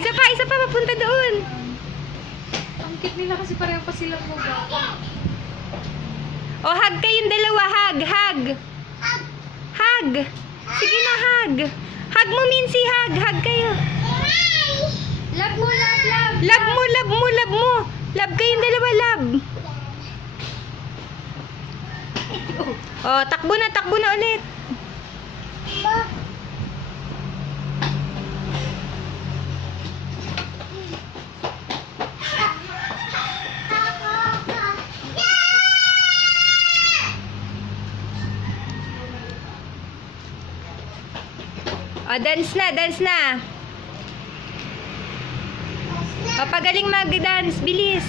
isa pa, isa pa, papunta doon. Ang cute nila kasi pareho pa silang mukha. O, hug kayong dalawa, hug, hug. Hug. Sige na, hug. Hug mo, Mincy, hug. Hug kayo. Love mo, love, love. Love mo, love mo, love mo. Love kayong dalawa, love. O, takbo na, takbo na ulit. O, dance na, dance na. O, pagaling mag-dance, bilis.